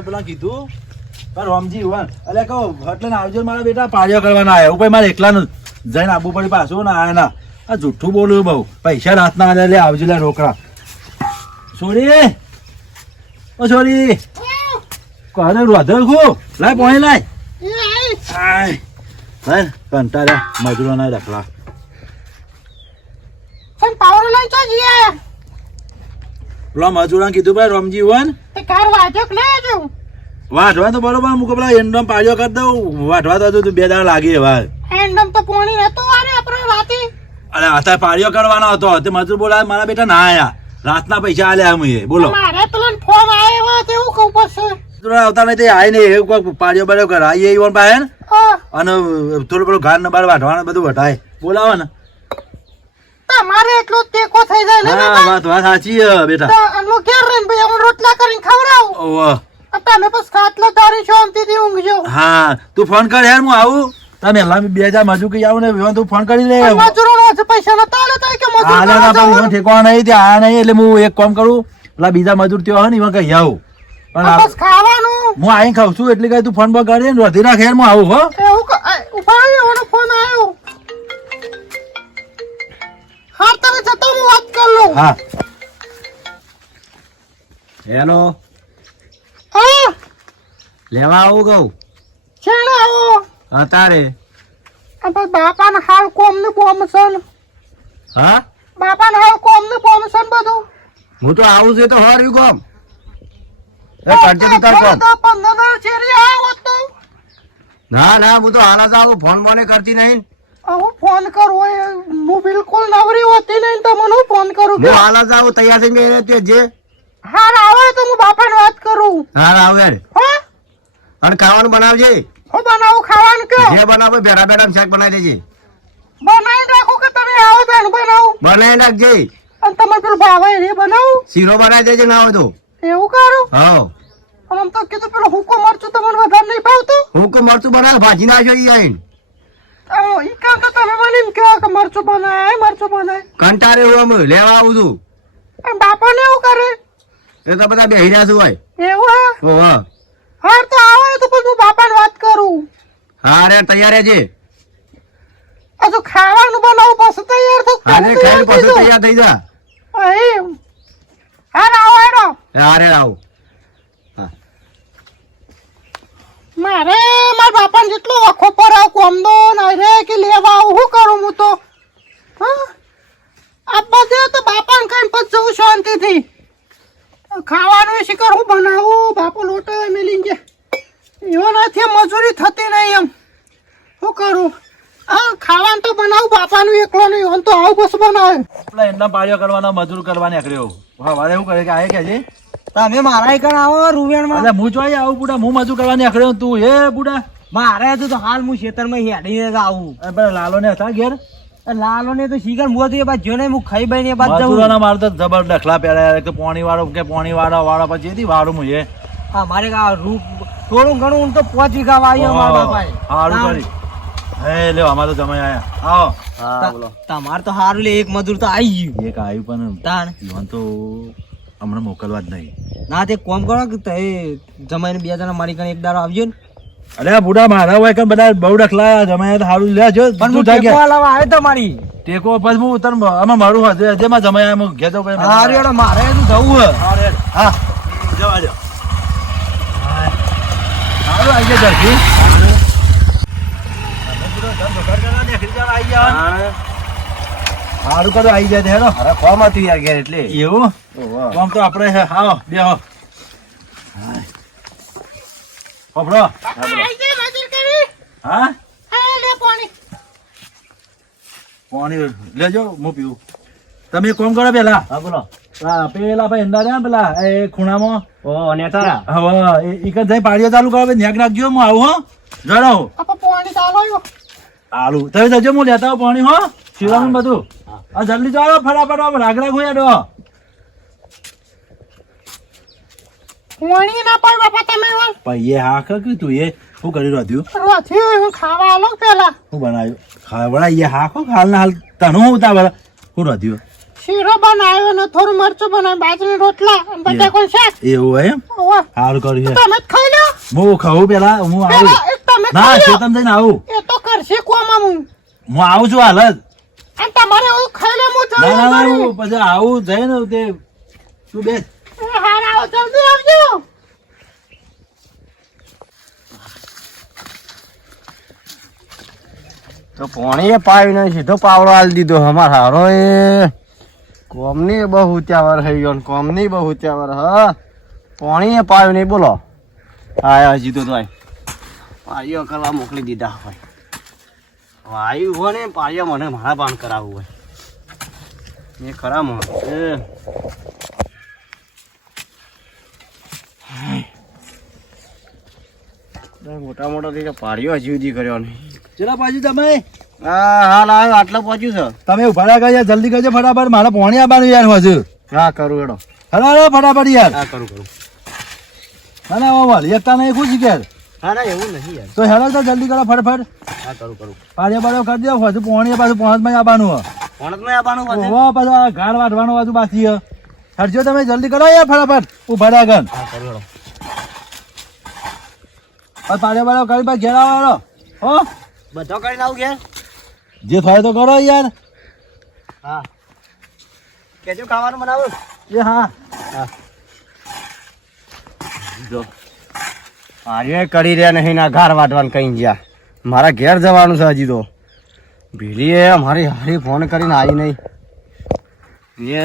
તમે પેલા કીધું પણ રોમજી વન એટલે કહો એટલે આવજો મારા બેટા પાળીઓ કરવાના આવ્યા ઉપર મારે એકલાનું જઈને આવવું પડી પાછું ના આયા ના આ જુઠ્ઠું બોલું બહુ પૈસા રાતના લે આવજો લે રોકડા છોડી ઓ છોડી કોને રોધર ખો લાય પોણી લાય લાય કંટાળ્યા મજૂરોના રખલા પણ પાવર લઈ તો જીએ પેલા મજૂરોને કીધું ભાઈ રોમજી વન તે કાર વાજક લે જો વાઢવા તો બરોબર મૂકો પેલા એન્ડમ પાળ્યો કરી દઉં વાઢવા તો 2 દાડા લાગે વાર એન્ડમ તો પોણી નતો વારે આપણે રાતે અરે અત્યારે પાળ્યો કરવાનો હતો તે મજૂર બોલાવે મારા બેટા ના આયા રાતના પૈસા આલ્યા અમે બોલો મારે પેલો ફોન આવ્યો તેવું કહું પછી આવતા નહીં તે આય નહીં એવું કોઈ પાળ્યો બાળ્યો કરાવીએ ઈવન પાસે ને અને થોડું પેલું ઘાન ને બાર વાઢવાનું બધું વટાય બોલાવો ને તમારે એટલો ટેકો થઈ જાય ને હા વાત સાચી છે બેટા તો ઘેર રહીને ભાઈ અમે રોટલા કરીને ખવડાવું ઓહ તમે પછી ખાટલા તારી શાંતિથી ઊંઘજો હા તું ફોન કર યાર હું આવું તમે એલા 2000 મજૂર કઈ આવું ને તું ફોન કરી લે મજૂરો નો પૈસા નતા આલે તો કે મજૂર ઠેકવા નહીં ત્યાં આયા નહીં એટલે હું એક કામ કરું પેલા બીજા મજૂર ત્યાં હોય ને એમાં કઈ આવું પણ બસ ખાવાનું હું આઈ ખાઉં છું એટલે કઈ તું ફોન પર કરી ને વધી નાખે હું આવું હો એવું ઉપાડ્યો ફોન આવ્યો હા તમે જતો હું વાત કર લઉં હા હેલો હા લેવા આવું કહું છેડે આવો અત્યારે આ બાપાને હાલ કોમ ને બોમ સન હા બાપાને હાલ કોમ ને બોમ સન બધું હું તો આવું છે તો હાર્યું કોમ એ કરજે તું તાર કોમ તો 15 ચેરી આવો તો ના ના હું તો હાલ જ આવું ફોન બોને કરતી નહીં હું ફોન કરું હું બિલકુલ નવરી હોતી નહીં તમને હું ફોન કરું હું હાલ જ આવું તૈયાર થઈને ગઈ તે જે હાર આવે તો હું બાપાને વાત કરું હા આવ યાર હા અને ખાવાનું બનાવજે હું બનાવું ખાવાનું કે જે બનાવો બેઠા બેઠા શાક બનાવી દેજે બનાવી રાખો કે તમે આવો બેન બનાવું બનાવી નાખજે અને તમારે પેલું ભાવે એ બનાવું શીરો બનાવી દેજે ના હોય તો એવું કરું હા આમ તો કીધું પેલું હુકો મરચું તમને વધારે નહીં ભાવતું હું કો મરચું બનાવ ભાજી નાખજો ઈ આઈન ઈ કાં કે તમે મને એમ કહો કે મરચું બનાય કંટારે હું અમે લેવા આવું છું એમ બાપા ને એવું કરે એ તો બધા બેહી રહ્યા છું ભાઈ એવું હા ઓહો હાર તો આવે તો પછી હું બાપાને વાત કરું હા રે તૈયાર રહેજે હજુ ખાવાનું બનાવું પછી તૈયાર થતું હારે ખાઈને પછી તૈયાર થઈ જા હાર આવો હેડો હારે આવું મારે મારા બાપાને જેટલો વખો પર આવ કોમદો ના રે કે લેવા આવું શું કરું હું તો હા આ બધે તો બાપાને કઈ પછી જવું શાંતિથી ખાવાનું શિકાર હું બનાવું બાપુ લોટો મેલી ગયા એવો નથી મજૂરી થતી નહીં એમ શું કરું હા ખાવાનું તો બનાવું બાપાનું એકલો નહીં એમ તો આવું બસ બનાવે પેલા એમના પાળીઓ કરવાના મજૂર કરવા નીકળ્યો હા વારે એવું કરે કે આય કે છે તમે મારા કણ આવો રૂવેણમાં એટલે હું જોઈ આવું બુડા હું મજૂર કરવા નીકળ્યો તું હે બુડા મારે તો હાલ હું ખેતરમાં હેડીને જ આવું પેલા લાલો ને હતા ઘેર લાલો ને તો શીખર મું તો એ બાદ જો ને હું ખાઈ બાઈ ને બાદ મજૂરોના મારે તો જબર ડખલા પહેરાયા કે પોણી વાળો પછી હતી વાળું હું એ હા મારે રૂપ થોડું ઘણું તો 5 વીઘા વાવ્યો મારા બાપાએ હારું કરી હે લ્યો અમારે તો જમાઈ આયા આવો હા બોલો તમાર તો હારું લે એક મજૂર તો આવી ગયું એક આવ્યું પણ તાણ ઈવન તો હમણાં મોકલવા જ નહીં ના તે કોમ કરો કે તે જમાઈને 2 જણા મારી કણ એક દારો આવજો ને અરે બુડા મારા હોય કે બધા બહુ ડખલા જમાઈ તો હારું લે જો પણ હું ટેકો લાવવા આવ્યો તો મારી ટેકો પછી હું તને આમાં મારું હશે જેમાં જમાઈ આમ ઘેતો ભાઈ હારું એડો મારે તો જવું હે હા જવા દો હારું આવી જાય જલ્દી હારું કરો આવી જાય હેડો અરે કોમ હતું યાર ઘેર એટલે એવું કોમ તો આપણે આવો બેહો પકડો હા પાણી લેજો હું પીવું તમે કોમ કરો પેલા હા બોલો પેલા ભાઈ અંદા રહ્યા પેલા એ ખૂણામાં ઓ ને તારા હવે એક જ જઈ પાડીઓ ચાલુ કરો નેક નાખજો હું આવું હો જડો પાણી ચાલો આલુ તમે જજો હું લેતા આવું પાણી હો શિવાનું બધું આ જલ્દી જાઓ ફટાફટ રાગડા ખોયા ડો પાણી ના પાડ બાપા તમે પૈયે હા કે તું એ શું કરી રહ્યું હું ખાવા આલો પેલા શું બનાવ્યું ખાવડા એ હા ખો હાલ ના હાલ તનું ઉતા બરા શું રહ્યું શીરો બનાવ્યો ને થોડું મરચું બનાવ્યું, બાજરી રોટલા અને બટાકાનું શાક. એવું હોય એમ? ઓવા. સારું કર્યું છે. તમે જ ખાઈ લો. હું ખાઉં પેલા, હું આવું. પેલા એક તમે જ ના, ખાઈ લો. ખેતરમાં જઈને આવું. એ તો કરશે કોમાં હું. હું આવું છું હાલ જ. અને તમારે એવું ખાઈ લે હું ના ના ના, જલ્દી હું પછી આવું જઈને તે તું બેસ. હારા આવો જલ્દી આવજો. તો પોણી પાવી નહીં, સીધો પાવડો આલી દીધો અમાર હારો એ કોમની બહુ ત્યાવર થઈ ગયો ને કોમની બહુ ત્યાવર હ પોણી પાવી નહીં બોલો. હા હજી તો પાળીઓ કરવા મોકલી દીધા હોય. વાયુ હોય ને પાળીઓ મને મારા પાન કરાવવું હોય એ ખરા મોટા મોટા થઈ પાળીઓ હજી સુધી કર્યો નહીં. ચલા પાછી તમે હા હાલ આવ્યો આટલો પહોંચ્યું છે. તમે ઉભા રહ્યા યાર, જલ્દી કરજો ફટાફટ, મારે પોણી આવવાનું યાર હજુ. હા કરું એડો. હલો ફટાફટ યાર. હા કરું. ના ના વાલ એકતા નહીં ખુશ ઘેર હા ના એવું નહીં યાર. તો હેલો તો જલ્દી કરો ફટાફટ. હા કરું. પાણી બારો કરી દો, હજુ પોણી પાછું પોણમાં આવવાનું. કોણતમાં આવવાનું છે? ઓહો પાછું આ ગાળ વાટવાનું બાજુ બાકી છે. હરજો તમે જલ્દી કરો યાર ફટાફટ, ઉભા રહ્યા ગન. હા કરું એડો. પાણી બારો કરી પછી ઘેર આવવાનો હો. બધો કરીને આવું ઘેર? જે થાય તો કરો યાર. હા કેજો ખાવાનું બનાવું. એ હા જો આર્ય કરી રહ્યા નહીં ના ઘર વાટવાનું કઈ ગયા. મારા ઘેર જવાનું છે હજી તો. ભીલીએ મારી હારી ફોન કરીને આવી નહીં, એ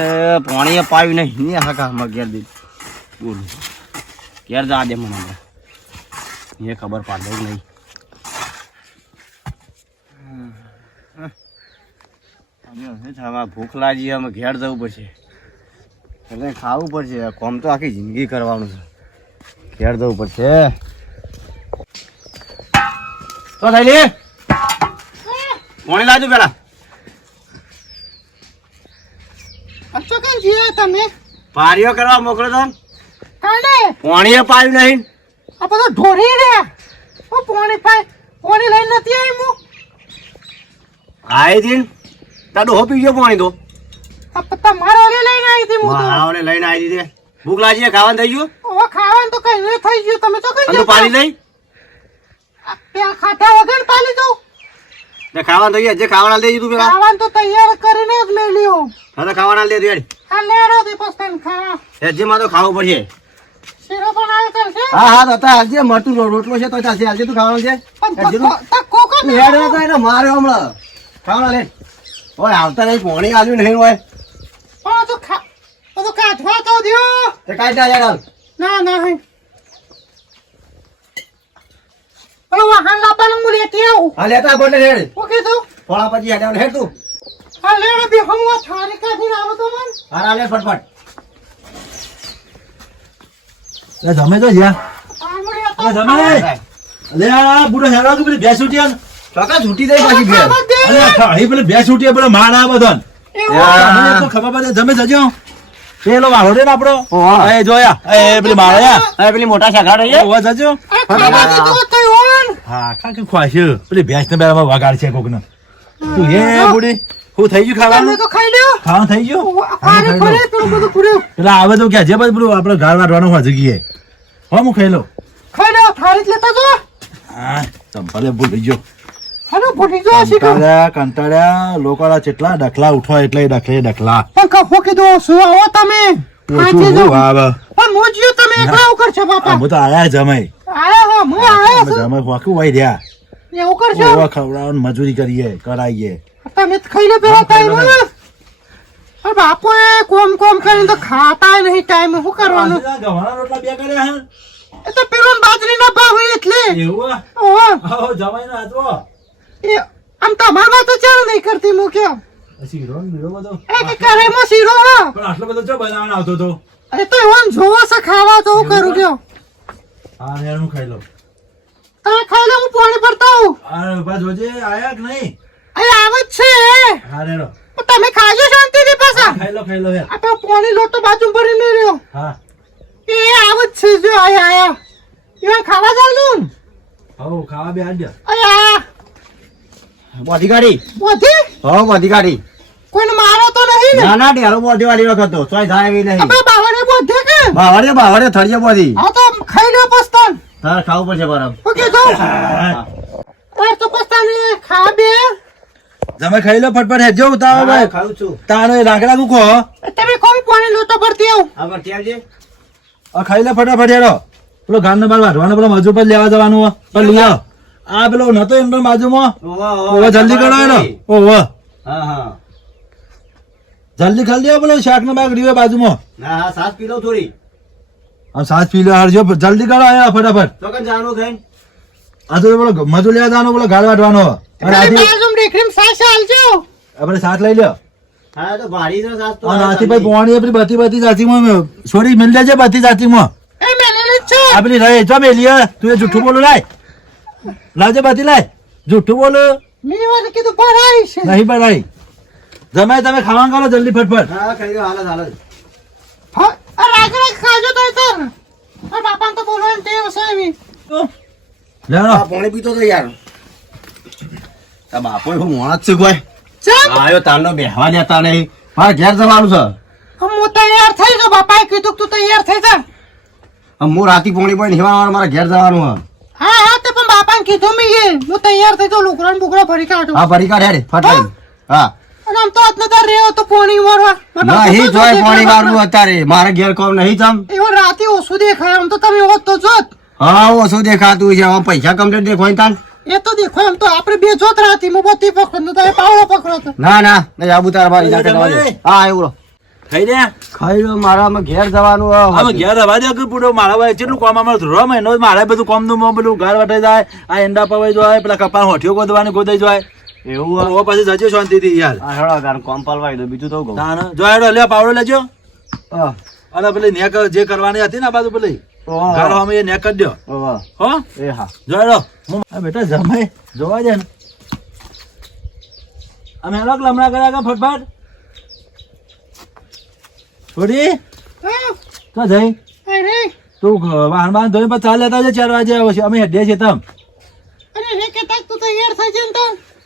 પાણીએ પાવી નહીં ને હા માં ઘેર દઈ બોલું ઘેર જા દે મને હમણાં. એ ખબર પાડે જ નહીં. ભૂખ લાગી, અમે ઘેર જવું પડશે, એટલે ખાવું પડશે. કોમ તો આખી જિંદગી કરવાનું છે, ઘેર જવું પડશે. તો થઈ લે પાણી લાવજો પેલા. અચ્છા કઈ જીએ તમે પારીઓ કરવા મોકલો તો કાલે પાણીએ પાયું નહીં. આ બધો ઢોરી રહ્યા. ઓ પોણી લઈને નથી આવી હું. આઈ દીન તાડો હોપી ગયો પાણી તો. આ તમારો ઓલે લઈને આવી હતી હું તો. મારાઓને લઈને આવી દીધે. ભૂખ લાગી ખાવાનું થઈ ગયું. ઓ ખાવાનું તો કઈ નહીં થઈ ગયું. તમે તો કઈ અને તું પાણી લઈ ત્યાં ખાધા વગર પાલી દઉં. ને ખાવાનું થઈ ગયા. જે ખાવાના લઈ તું પેલા ખાવાનું તો તૈયાર કરીને જ મેલ્યો. હવે ખાવાના લે રેડી. આ લેરો થી પછી ખા. જે માં તો ખાવું પડશે. શીરો બનાવે કરશે. હા હા તો આજે મરતું રોટલો છે તો ચાલશે. આજે તું ખાવાનું છે. કોકો તું હેડ ના તો એને માર્યો હમણાં. ખાવાના લે. ઓય આવતા નહીં પાણી આલ્યું નહીં હોય. પણ તો કાઢવા તો દ્યો. તે કાઈ જા યાર. ના નહીં. ઓલો વાહન લાવવાનું હું લેતી આવું. હા લેતા બોલે હેડ. હું કીધું થોડા પછી હેડ હેડ તું. આ લેરો બી હમવા થારી કાઢીને આવો તો મન. હા લે ફટફટ. એ જમે તો જ્યાં આ મને એ જમે લે આ બુડો હેરા તું પેલી ભેંસ ઉઠી ને કાકા છૂટી જાય પાછી ઘેર. અરે ખાઈ પેલી ભેંસ ઉઠી પેલો માર આ બધન તમને તો ખબર પડે જમે જજો પેલો વાળો રે ને આપણો ઓહો. એ જોયા એ પેલી માળ્યા હવે પેલી મોટા શાખા રહી ઓવા જજો આ ખાવા દીધું તો ઓન. હા ખાકે ખવાશે પેલી ભેંસ ને બેરામાં વગાડ છે કોક ને તું હે બુડી હું થઈ ગયું તમે ખાવાનું તો ખાઈ લ્યો. ખાવાનું થઈ ગયું પાણી ફરે પેલું બધું પૂર્યું. પેલા આવે તો ક્યાં જે બધું પેલું આપણે ગાળ વાટવાનું હોય જગ્યાએ હો હું ખાઈ લઉં ખાઈ લ્યો થાળી જ લેતા જો. હા ચંપલે ભૂલી ગયો હાલો ભૂલી જો શીખો. કંટાળ્યા લોકોના કેટલા ડખલા ઉઠો એટલે ડખલા પણ કહો કીધું શું આવો તમે. સાચી જો. આવે પણ મોજીઓ તમે એકલા ઉકર છો બાપા. હું તો આયા જમાઈ આયા હો હું આયા છું. જમાઈ વાકું હોય રહ્યા એવું કરશો. ઓવા ખવડાવવાનું મજૂરી કરીએ કરાઈએ તમે જ ખાઈ લે પેલા ટાઈમ. અરે બાપો એ કોમ કરીને તો ખાતા નહીં ટાઈમ. શું કરવાનું. ગવાના રોટલા બે કર્યા હે એ તો પેલો બાજરીના ભાવ હોય એટલે. એવું ઓહો. આવો જમાઈ ના હતો એ આમ તમારમાં તો ચાલ નહીં કરતી હું કેમ. શીરો ને બીરો બધો એ કે કરેમાં શીરો હા. પણ આટલો બધો ચો બનાવવાનો આવતો તો એ તો એવન જોવો છે ખાવા તો હું કરું કયો. હા યાર હું ખાઈ લઉં તમે ખાઈ લે હું પાણી ભરતા આવું. આ બસ જોજે આયા કે નહીં અહીં આવે જ છે. હા રેડો પણ તમે ખાજો શાંતિથી પાછા. ખાઈ લો યાર આ તો પાણી લોટો બાજુ ભરી મેળ્યો. હા એ આવે જ છે જો આયા. એવા ખાવા ચાલું. હો ખાવા બે આજ આયા બધી ગાડી. બોધી હો બધી ગાડી. કોઈને મારો બોલતો નહીં ને ના ના ડેરો બોધી વાળી વખત તો ચોય થાય એવી નહીં આપણે બાવળે બોધે કે બાવળે થળીએ બોધી હા તો ખાઈ લે પસ્તાન તાર ખાવું પડશે બરાબર ઓકે જો તો પસ્તાને ખા બે તમે ખાઈ લો ફટફટ હેજો ઉતાવો ભાઈ ખાવું છું તારે લાકડા મૂકો તમે કોણ પાણી લોટો ભરતી આવ આ પર ટેવજે ખાઈ લે ફટાફટ હેરો પેલો ગામનો બાર વાઢવાનો પેલો મજૂર પર લેવા જવાનું હો. પણ લઈ આવ આ પેલો નતો એમનો બાજુમાં ઓવા જલ્દી કરો એનો ઓવા હા જલ્દી ખાલી આવ પેલો શાક નો બાગ રીવે બાજુમાં ના હા સાસ પી લો થોડી આ સાત પી લો હારજો જલ્દી કરો આયા ફટાફટ તો કન જાનું થઈને આ તો પેલો મજૂર લેવા જવાનો પેલો ગાળ વાઢવાનો અને તમે આથી બાજુમ રેખરીમ સાસ આલજો આપણે સાત લઈ લ્યો હા તો ભારી તો સાસ તો અને આથી ભાઈ પોણી આપણી બધી જાતિમાં છોડી મિલ લેજે બધી જાતિમાં એ મેલેલી છો આપણી રહે જો મેલી તું એ જૂઠું બોલું લાય લાવજે બધી લાય જૂઠું બોલું મી વાત કીધું ભરાઈ છે નહીં બનાવી જમાય તમે ખાવાનું કરો જલ્દી ફટફટ હા ખાઈ લો હાલત હા આ રાગડા ખાજો તો તર આ બાપાને તો બોલવાનું ટેવ છે એવી લેવાનો આ પાણી પીતો તો યાર તા બાપો હું મોણા જ છે કોઈ ચમ આયો તારનો બેહવા દેતા નહીં મારે ઘેર જવાનું છે હું તૈયાર થઈ જો બાપાએ કીધું કે તું તૈયાર થઈ જા હું રાતી પોણી પણ હેવા મારે ઘેર જવાનું છે હા હા તે પણ બાપાને કીધું મેં હું તૈયાર થઈ તો લુકરાન બુકરા ભરી કાઢું હા ભરી કાઢ હેડે ફટાઈ હા અને આમ તો આજનો તાર રહ્યો તો પોણી મારવા નહીં જોય પાણી વાળવું અત્યારે મારે ઘેર કોમ નહીં તમ એવો રાતે ઓછું દેખાય આમ તો તમે હોત તો જોત હા ઓછું દેખાતું છે હવે પૈસા કમ્પ્લીટ દેખોય તાન એ તો દેખો એમ તો આપણે બે જોત રાતી હું બધી પકડું તો પાવડો પકડો તો ના ના નહીં આબુ તાર મારી જાતે હા એવું ખાઈ દે ખાઈ લો મારા ઘેર જવાનું અમે ઘેર રવા દે કે પૂરો મારા ભાઈ કેટલું કામ અમારે રો મહિનો મારે બધું કામ નું બધું ઘર વટાઈ જાય આ એંડા પવાઈ જાય પેલા કપા હોઠીઓ ગોદવાની ગોદાઈ જાય એવું ઓ પછી જજો શાંતિથી યાર આ હેડો ગાન કોમ પાલવાઈ દો બીજું તો કહું તાન જો હેડો લે પાવડો લેજો હા અને પેલી નેક જે કરવાની હતી ને આ બાજુ પેલી ઘર અમે એ નેક કરી દો હો એ હા જો હેડો હું આ બેટા જમાય જોવા દે ને અમે હેડો લમણા કર્યા કે ફટફટ છોડી તો જઈ અરે તું વાહન બાહન ધોઈને પછી ચાલ લેતા આવજે 4 વાગે આવે છે અમે હેડીએ છીએ તમ અરે રે કે તક તું તૈયાર થઈ જન તો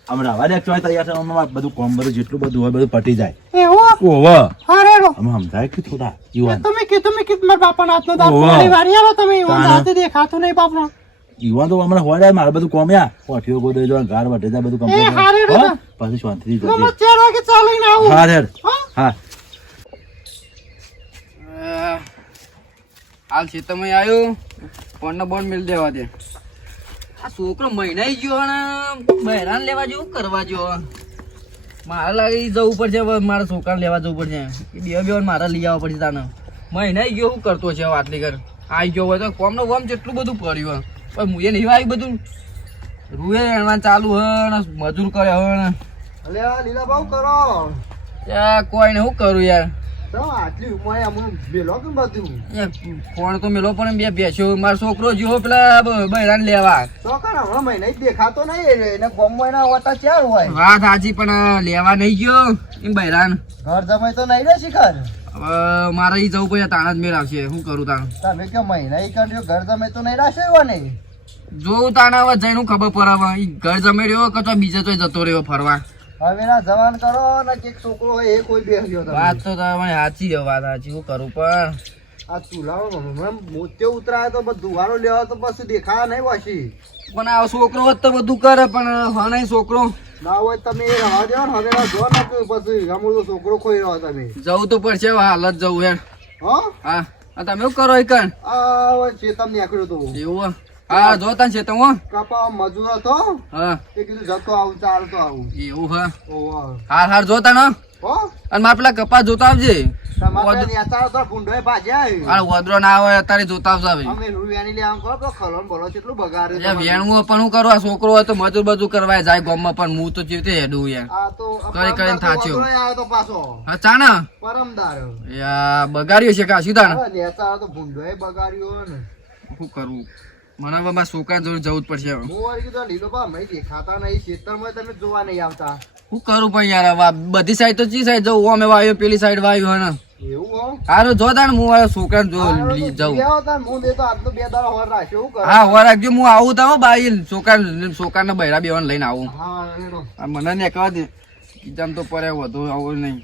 અમે રવા દે ચોય તૈયાર છે અમે બધું કોમ બધું જેટલું બધું હોય બધું પટી જાય એવો ઓવા અરે રો અમે સમજાય કે થોડા યુવાન તમે કીધું મારા બાપાના હાથનો દાંત ઓવા. પાણી વાળી આવો તમે એવું તાણે. દાંત દેખાતું નહીં બાપનો યુવાન તો હમણાં હોય મારે બધું કોમ્યા કોઠીઓ ગોદે જો ગાર વટે જાય બધું એ હારે રો કમ્પ્લીટ પછી શાંતિથી જજે મમ્મા 4 વાગે ચાલીને આવું હા હેડ હા હા હાલ ખેતરમાં આવ્યો ફોનનો બોન મિલ દેવા દે આ છોકરો મહિના ગયો ને બહેરાન લેવા જેવું કરવા જો મારે લાગે ઈ જવું પડશે હવે મારા છોકરાને લેવા જવું પડશે એ બે મારે લઈ આવવા પડશે તાને મહિના ગયો શું કરતો છે હવે આટલી ઘર આવી ગયો હોય તો કોમનો વમ જેટલું બધું કર્યું પણ હું એ નહીં આવ્યું બધું રૂએ એણવાનું ચાલુ હ ને મજૂર કરે હવે ને અલે આ લીલા ભાવ કરો ત્યાં કોઈ ને શું કરું યાર તો આટલી ઉંમરે અમુક બેલો કે બધું ફોન તો મેલો પણ બે બેસ્યો મારો છોકરો જેવો પેલા બહેરાન લેવા તો કણ હમણાં મહિના દેખાતો નહીં એને ગોમમાં એના હોતા ચાર હોય વાત સાચી પણ લેવા નહીં ગયો એમ બહેરાન ઘર જમાય તો નહીં રે શિખર હવે મારે ઈ જવું પડે તાણા જ મેળ આવશે શું કરું તાણ તમે કે મહિના ઈ કર્યો ઘર જમાય તો નહીં રાશે એવા નહીં જોઉં તાણા હવે જઈને ખબર પડે ઈ ઘર જમે રહ્યો કે તો બીજે તો જતો રહ્યો ફરવા હવે ના જવાન કરો ને કે છોકરો હોય એ કોઈ બેસ્યો વાત તો તમારી સાચી છે વાત સાચી શું કરું પણ આ ચૂલામાં મોતે ઉતરાય તો બધું વારો લેવા તો પછી દેખાય નહીં વાસી પણ આ છોકરો હોત તો બધું કરે પણ હા નહીં છોકરો ના હોય તમે એ રવા દો ને હવે જો ને પછી અમૂલ તો છોકરો ખોઈ રહ્યો તમે જવું તો પડશે હવે હાલ જ જવું યાર હા હા આ તમે શું કરો કણ આ હવે ચેતમ નીકળ્યો તો એવું હા જો તાન છે તો હું કપા મજૂર હતો હા એ કીધું જતો આવું ચાલતો આવું એવું હા ઓહો હાર હાર જો તાન હો અને મારે પેલા કપા જોતા આવજે તમારે નેતા તો ભૂંડોય ભાજ્યા આ વદરો ના હોય અત્યારે જોતા આવશે હવે અમે રૂપિયાની લે આમ કરો તો ખલોન બોલો કેટલું બગાડે યાર વેણવું પણ હું કરું આ છોકરો હોય તો મજૂર બજૂર કરવા જાય ગામમાં પણ હું તો જેવી રીતે હેડું યાર આ તો કરી કરીને થાચ્યો. આવ્યો તો પાછો હા ચાના પરમદાર યાર બગાડ્યો છે કા સીધા હવે નેતા તો ભૂંડોય બગાડ્યો ને શું કરવું મને હવે મારા છોકરા જોડે જવું જ પડશે હવે. હું વળી કીધું લીલો બા મેં દેખાતા નહીં ખેતરમાં તમે જોવા નહીં આવતા શું કરું પણ યાર હવે આ બધી સાઈડ તો ચી સાઈડ જવું અમે વાયો પેલી સાઈડ વાયો હે ને એવું હો હારું જો તાણ હું વાયો છોકરા જો લઈ જાઉં હું દેતો આજનો 2 દાડા હોર રાખ્યો હું હા હોવા રાખજો હું આવું તો બાઈ છોકરાને બૈરા બેવાને લઈને આવું હા એનો આ મને ને કહા દે કિચન તો પડે વધુ આવું નહીં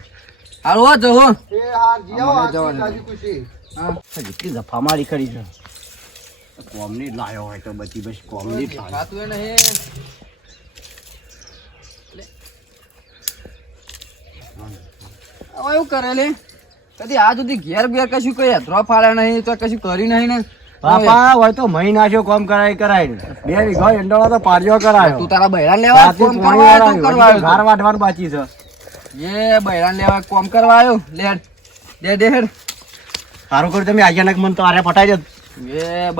હાલો જવો એ હાર જીઓ અમારે આશી જવાનું. રાજી ખુશી જેટલી જફા મારી કરી છે કોમની જ લાયો હોય તો બધી બસ કોમની જ લાયો. ખાતું એ નહીં હવે એવું કરે લે કદી આ સુધી ઘેર બેર કશું કઈ હેતરો ફાળે નહીં તો કશું કરી નહીં ને બાપા હોય તો મહી નાખ્યો કોમ કરાય ને 2 વીઘા એંડોળો તો પાડ્યો કરાયો તું તારા બૈરાન લેવા રાતે કોમ પોણી કરવા આવ્યો, તું કરવા વાળા ઘાર આવ્યો વાઢવાનું બાકી છે તું? એ બૈરાન લેવા કોમ કરવા આવ્યો લે દે હેડ સારું કર્યું તમે આજે મને તો આરે પટાઈ દે એ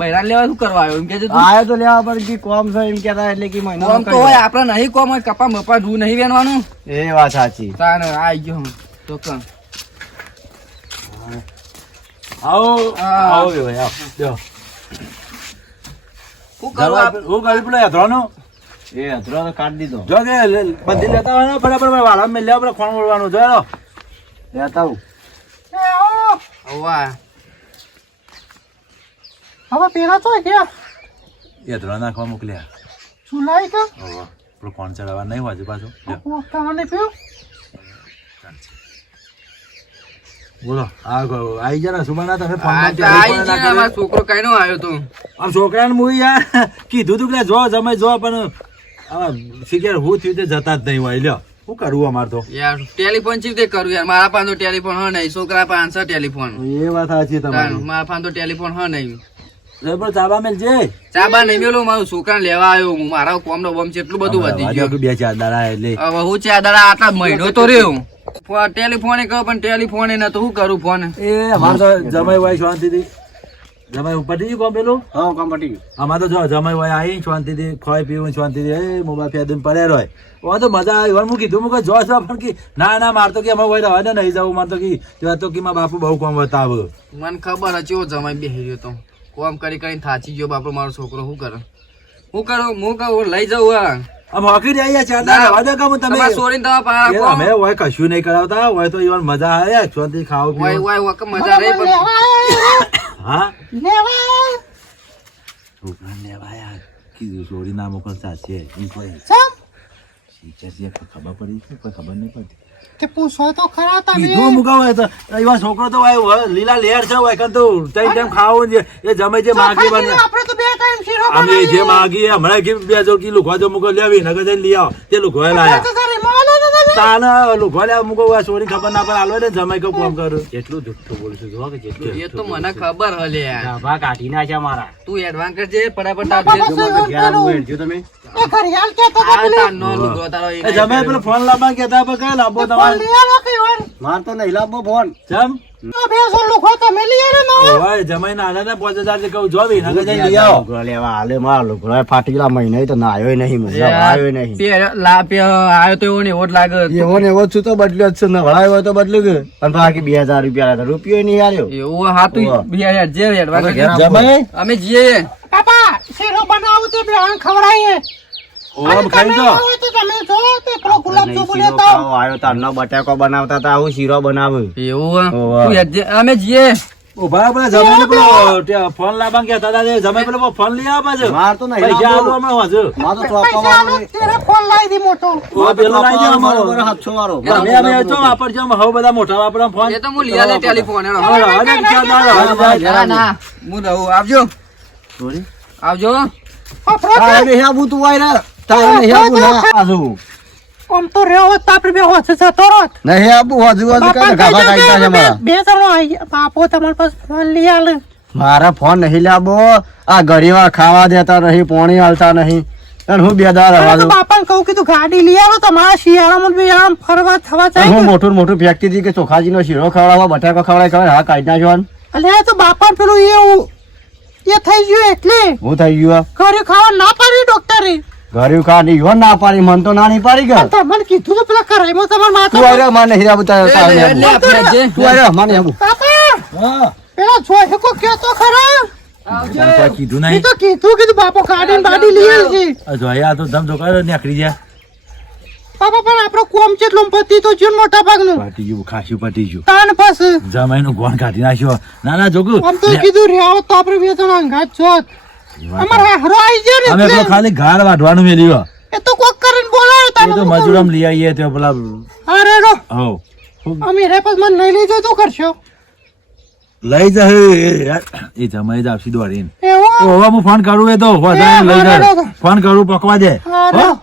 બૈરાન લેવા શું કરવા આવ્યો એમ કે તું આયો તો લેવા પર કે કોમ છે એમ કેતા એટલે કે મહિનો કોમ તો હોય આપડે નહીં કોમ હોય કપા મપા રૂ નહીં વેનવાનું એ વાત સાચી તાણ આઈ ગયો હું તો કણ આવો હા. આવો ભાઈ આવો લ્યો. શું કરું આપ હું કરી પેલો યાત્રાનો એ અધરો તો કાઢ દીધો જો કે બધી લેતા હોય ને બરાબર વાળા મેં લેવા આપણે ખોણ વળવાનું જો લેતા હું એ આવો હવા હવે પેલા તો ગયા યાત્રા નાખવા મોકલ્યા ચુલાઈ કે હવે પેલો કોણ ચડાવવા નહીં હોય પાછું લ્યો. ખાવાને પીવું બોલો આવી જા ને સુબાના તમે ફોન આ તો આઈ ગયો ને, અમારો છોકરો કઈ નો આવ્યો તો આમ છોકરાને હું યાર કીધું તું કે જો જમે જો પણ શીખર હું થયું તે જતા જ નહીં હોય લ્યો શું કરવું અમારે તો યાર ટેલિફોન ચીવ તે કરું યાર મારા પાસે તો ટેલિફોન હ નહીં છોકરા પાસે છે ટેલિફોન એ વાત સાચી તમારી મારા પાસે તો ટેલિફોન હ નહીં બરાબર ચાબા મેલ જે ચાબા નહીં મેલું મારું છોકરાને લેવા આવ્યો હું મારા કોમ નો બોમ છે એટલું બધું વધી ગયું 2-4 દાડા એટલે હવે હું છે દાડા આટલા મહિનો તો રહ્યો ટેલિફોન કહો પણ ટેલિફોન ન તો શું કરું ફોન એ અમારે તો જમાઈ હોય શાંતિથી જમાઈ પટી ગયું કોમ પેલું હા કામ પટી ગયું અમારે તો જો જમાઈ હોય આવી શાંતિથી ખોઈ પીવું શાંતિથી એ મોબાઈલ ફેદીને પડ્યા હોય હવે તો મજા આવી હું કીધું મુકે જો પણ કે ના ના માર તો કે અમે હોય રહેવા દે નહીં જવું મારે તો કે તો કે મારા બાપુ બહુ કોમ બતાવે મને ખબર હતી ઓ જમાઈ બેહી ગયો તો કોમ કરી કરીને થાચી ગયો બાપુ મારો છોકરો શું કરે હું કરું હું કહું લઈ જાઉં આમ હોકી દે અહીંયા ચાર દાડા રહેવા દે કામ તમે તમારે સોરીને તમારા પારા એ અમે હોય કશું નહીં કરાવતા હોય તો ઈવન મજા આવે શાંતિ ખાવ વાય પીવું વાય વખત મજા રહી પણ હા લેવા છોકરાને લેવા યાર કીધું છોડી ના મોકલ સાચે એમ કોઈ સમ શીખર છે ખબર પડી છે કોઈ ખબર નહીં પડતી તે પૂછો તો ખરા તમે કીધું મુકા હોય તો એવા છોકરો તો હોય લીલા લેર છે હોય કારણ તો ત્રણ ટાઈમ ખાવું છે એ જમે જે માગી બને આપણે તો બે ટાઈમ શીરો અમે જે માગી હમણાં કે 2 કિલો લુખવા જો મુકો લેવી નગર જઈને લઈ આવો તે લુખવા લાયા તાને લુખવા લાયા મુકો આ સોરી ખબર ના પડે હાલવા દે જમાઈ કો કોમ કરું એટલું જુઠ્ઠું બોલશું જો કે જેટલું એ તો મને ખબર હલે યાર ગાભા કાઢી નાખ્યા મારા તું એડવાન્સ કરજે ફટાફટ બાપા, આવજે. બસ. જો મને ઘેર આવું હેડજો તમે એ ઘડિયાળ કેતો તો આ તાર નો લુગડો તારો એ જમાઈ પેલો ફોન લાવવા કહેતા પણ કઈ લાવવો તમારે લીયાલો કઈવાર માર તો નહીં લાવવો ફોન જમ તો બે સો લુખો તમે લીયાલો નો હોય જમાઈ ના આલે ને 5000 થી કહું જોવી નગર જઈને લઈ આવો લુગડા લેવા હાલે મારા લુગડા ફાટી ગયેલા મહિને તો નાયો નહીં મજા આવ્યો નહીં આવ્યો તો એવો ને એવો જ લાગે એવો ને એવો છું તો બદલ્યો જ છે ને વળાયો હોય તો બદલ્યું કે અને બાકી 2000 રૂપિયા હતા રૂપિયો નહીં આવ્યો એવું હાતું ઓવા. બિહાર જે એડવાન્સ હવે કરજે. ઘેર જમાઈ અમે જઈએ બાપા શીરો બનાવું તે બે ખવડાઈએ ઓમ ખાઈ જો તો તમે જો તે પેલો ગુલાબ નહીં, જાંબુ શીરો લેતો ખાવો આવ્યો તારનો બટાકો બનાવતા હતા આવું શીરો બનાવે એવું ઓવા. તું હેડ જે. અમે જઈએ ઉભા પેલા જમાઈને પેલો ત્યાં ફોન લાવવા કહેતા હતા તે જમાઈ પેલો ફોન લઈ આવો પાછો માર તો નહીં પૈસા આલો લાવવો. હમણાં હજુ માર તો ચોપા પૈસા વાળો આલો તેરે ફોન લાવી દી મોટો ઓ પેલો લાવી દે અમારો બરાબર 700 વાળો અમે જો વાપરજો હવે બધા મોટા વાપરવા ફોન એ તો હું લઈ આલે ટેલિફોન હેડો. હવે રાહ દે ક્યાં દાડો ના ના હું રહું આવજો સોરી આવજો તારે નહીં આવું તું આય ને તારે નહીં આવું ના આજુ આમ તો રહ્યો હોત તો આપણે બે હોશે જતો રોત નહીં આવું હજુ હજુ કઈ ગાભા કાઢતા છે મારા બે જણો આઈ ગયા. બાપો તમારા પાસે ફોન લઈ આલે મારા ફોન નહીં લાવો આ ગરીવા ખાવા દેતા નહીં પોણી હાલતા નહીં અને હું 2 દાડા આ તો રહેવા બાપાને કહું કીધું ગાડી લઈ આવો તમારા શિયાળામાં બી આમ ફરવા થવા દઉં જાય હું મોટું મોટું ફેંકતી હતી કે ચોખાજીનો શીરો ખવડાવવા બટાકો ખવડાય ખબર હા કાઢી નાખ્યો અલે આ તો બાપા પેલું એવું એ થઈ ગયું એટલે હું થઈ ગયું ઘરે ખાવા ના પાડી ડોક્ટરે ગરીબ ખા નહીં ઈવન ના પાડી મન તો ના નહીં પાડી ગયા તમને કીધું તો પેલા કરાઈમાં તમારા તું માથા આરે મને નહીં આવું તારે લે, લે, આપણે જે. તું આરે મને આવું બાપા હા પેલા જો હેકો કેતો ખરા પણ કોઈ કીધું એ નહીં તો કીધું બાપો ગાડી બાડી લઈ આવી જો આ તો ધમ ધોકા નીકળી જાય બાપા પણ આપણો કોમ કેટલો પતિ તો જીવન મોટા ભાગનું પાટી ગયું ખાસું પટી ગયું તાણ પાસે જમાઈનું ગોણ કાઢી નાખ્યો ના ના જોગું આમ તો કીધું રહ્યા તો આપણે બે જણા અંગાત જોત અમારા હારો આવી ગયો ને અમે પેલો એટલે. ખાલી ગાળ વાઢવાનું મેલ્યો એ તો કોક કરીને બોલાવે એ તો મજૂરમ લઈ આવીએ તે પેલા અરે રો હો અમે રે પછી મને લઈ લેજો તો કરશો લઈ જશે એ જમાઈ જ આવશે દોડીને એવું હવે હું ફોન કરું એ તો વધારે લઈ જાય ફોન કરું પકવા દે હારું.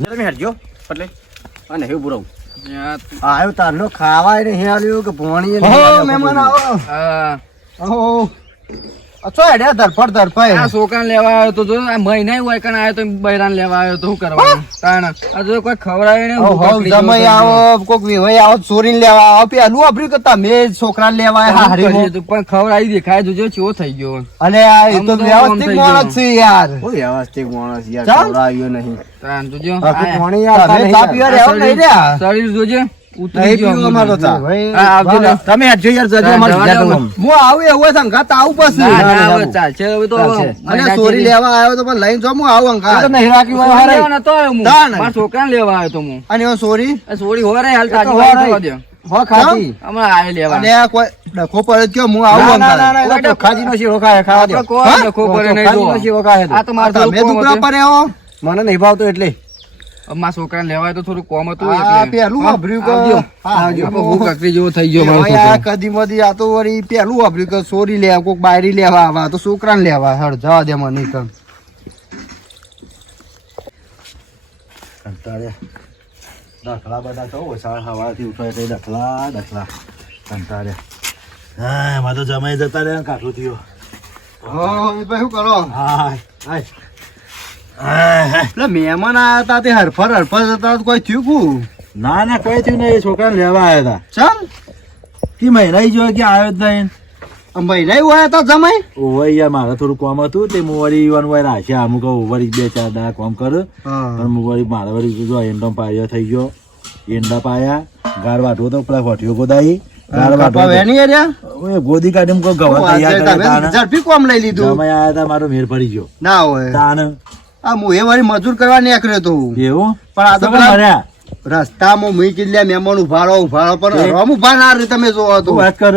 તમે હેડજો એટલે અને એવું બુરાવું આવ્યો તારનો ખાવાય નહીં આલ્યું કે ભોણીએ મહેમાન આવો હા ઓહો અચ્છો હેડ્યા ધરફડ ધરફાય આ છોકરાને લેવા આવ્યો તો જો આ મહિના હોય કણ આવ્યો તો બૈરાને લેવા આવ્યો તો શું કરવાનું તાણ આ જો કોઈ ખવડાવે ને જમાઈ આવો કોક વિવાય આવો ચોરીને લેવા આવો પેલું વાપર્યું કે તમે છોકરાને લેવા આવ્યા હારીમાં. પણ ખવડાવી દેખાય જોજો ચેવો થઈ ગયો અલે આ એ તો આમ તો વ્યવસ્થિત આમ થઈ માણસ છે યાર કોઈ વ્યવસ્થિત માણસ યાર ખવડાવ્યો નહીં તાણ જોજો બાકી પાણી યાર તમે ચા પીવા રહેવા નહીં રહ્યા શરીર જોજે ઉતરી નહીં ગયો પીવો અમારો ચા. હા, આવજો ને. તમે હેડજો યાર જજો હા, અમારે જવા ઘેર દો. તમે. હું આવું એવું હોય તો અંગાત આવું પછી ના, ના, ના, હવે ના, ચાલશે. હવે તો ચાલશે. મહિના અને ચોરી જેવી- લેવા આવ્યો તો પણ લઈને જો હું આવું અંગાત. આ તો નહીં રાખી હોય છોકરાને હારે. લેવા નતો આવ્યો હું. તાણ. મારા છોકરાને લેવા આવ્યો તો હું. અને એ ચોરી આ સોડી હોરે હાલ એ તો તાજી હોરે. વાળી થવા દે. હો ખાધી. હમણાં આય લેવા. અને આ કોઈ ડખો પડે તો કે હું આવું ના, ના, અંગાત. ના, ના, ઓલા ના, ચોખાજીનો શીરો ખાય, ખાવા દ્યો. આપણે કોઈ હા? ડખો પડે નહીં ચોખાજીનો જો. શીરો ખાય તો. આ તો મારે તમે થોડું કોમ દુકડા હતું. પર આવો. મને નહીં ભાવતું એટલે હવે મારા છોકરાને લેવા આવ્યો તો થોડું કોમ હતું આ એટલે. પેલું વાપર્યું કે આવજો. હા, આવજો. ભૂખ કાકરી જેવો થઈ ગયો મારો ભાઈ આ છોકરો. કદી મદી આ તો વળી પેલું વાપર્યું કે ચોરી લેવા કોક બાયરી લેવા આવા તો છોકરાને લેવા હળ જવા દે મને નહીં કર. કંટાળ્યા દખલા બધા તો ઓછા હવાથી ઉઠો એટલે દખલા કંટાળ્યા હા એમાં તો જમાઈ જતા રહ્યા ને કાઠું થયો હા ભાઈ શું કરો હાય હાય હાય એટલે મહેમાન આયા હતા તે હરફર જતા તો કોઈ થયું કુ ના ના કોઈ થયું નહીં એ છોકરાને લેવા આવ્યા ચમ હતા કે મહિના જોયો કે આવ્યો જ નહીં મહિના હોય હતા જમાઈ ઓવે યાર મારે થોડું કામ હતું તે હું વળી ઈવન વળી રાખ્યા અમુક વળી 2-4 દાડા કામ કર પણ હું વળી મારે વળી જો એંડો પાયો થઈ ગયો એંડા પાયા ગાર વાટવો તો પેલા વઠિયો ગોદાઈ ગાર વાટવો ઓય ગોદી કાઢી મૂકો ગવા તૈયાર કરે તાણ ઝડપી કોમ લઈ લીધું જમાઈ આયા હતા મારો મેર પડી ગયો ના હોય તાણ આ હું એ વાળી મજૂર કરવા નીકળ્યો તો એવું પણ આ તો તમે પેલા મર્યા રસ્તામાં મુઈ કિલ્લા મહેમાન ઉભાડો પણ હરવામ ઉભા ના રે તમે જોવો તું તો વાત કર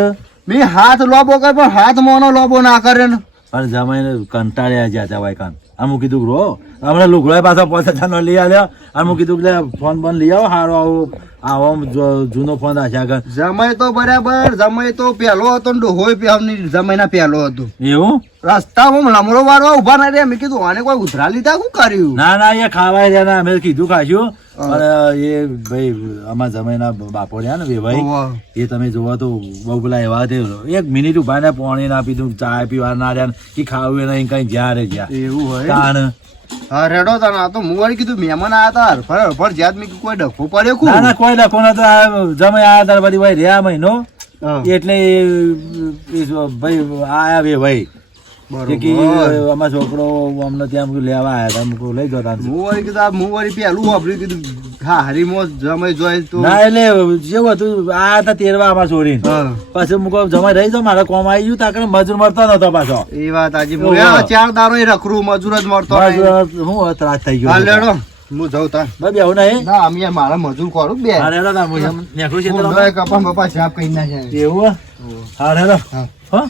મેં હાથ લોબો કર પણ હાથ મોનો લોબો ના કરે ને પણ જમાઈને કંટાળ્યા જ્યાં વાય કાન આમ કીધું રો હમણાં લુગડા પાછા 5,000 લઈ આવ્યા આમ કીધું કે ફોન બંધ લઈ આવો હારો આવો જૂનો ફોન આશા કર જમાઈ તો બરાબર જમાઈ તો પેલો હતો ને ડોહોય પેવની જમાઈના પેલો હતો એવું રસ્તામાં લમડો વાળવા ઉભા ના રહ્યા મેં કીધું આને કોઈ ઉધરા લીધા શું કર્યું ના ના એ ખાવાય રહ્યા ના અમે કીધું ખાશું પણ એ ભાઈ અમારા જમાઈના બાપો રહ્યા ને બે ભાઈ ઓવા. એ તમે જોવો તો બહુ પેલા એવા છે 1 મિનિટ ઉભા ને પાણી ના પીધું ચા પીવા ના રહ્યા કે ખાવું એ નહીં કઈ જ્યાં રે જ્યાં એવું હોય તાણ હા રેડો તને આ તો હું વળી કીધું મહેમાન આયા હતા હરફર જ્યાં મેં કીધું કોઈ ડખો પડ્યો કુ ના ના કોઈ લખો ના તો આ જમાઈ આયા તાર બધી ભાઈ રહ્યા મહિનો હા. એટલે ભાઈ આયા બે ભાઈ કે બરોબર. અમારો છોકરો અમને ત્યાં લેવા આયા હતા અમુક લઈ જતા હું વળી કીધું આ હું વળી પેલું વાપર્યું કીધું હા હરીમો જમાઈ જોઈ તો ના એટલે જેવું હતું આ હતા તેરવા અમારે છોડીને હા. પછી મુકો જમાઈ રહી જાવ મારે કોમ આવી ગયું તાકર મજૂર મળતો નતો પાછો એ વાત આજે ઓવા. 4 દારો રખરું મજૂર જ મળતો નહીં. મજૂર હું ત્રાસ થઈ હા ગયો લેડો હું જાઉં તાર ભાઈ બેહું નહીં ના અમે યાર મારા મજૂર કરું બે હા રેડો તાર હું નેકળું છે હું તો દોય કપા બપા સાફ કરી નાખ્યા એવું હા રેડો હા. હા